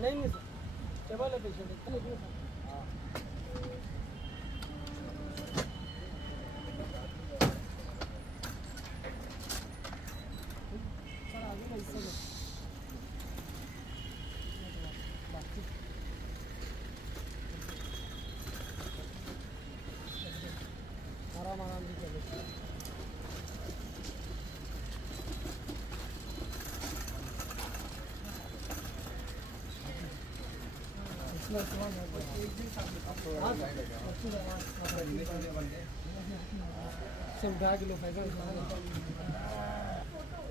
नहीं नहीं sir, table है पेशेंट है। सर आगे का हिस्सा आराम आराम से चलो। सब उठा के लो फैसल।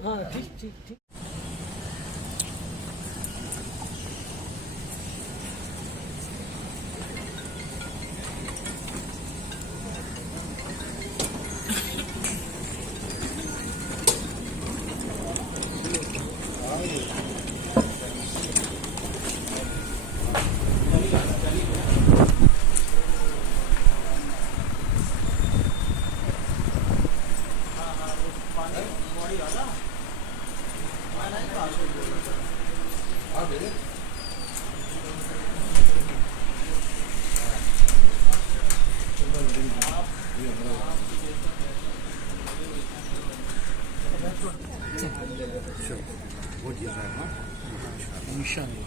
हाँ ठीक ठीक ठीक। Вот езжай, а? Мещане.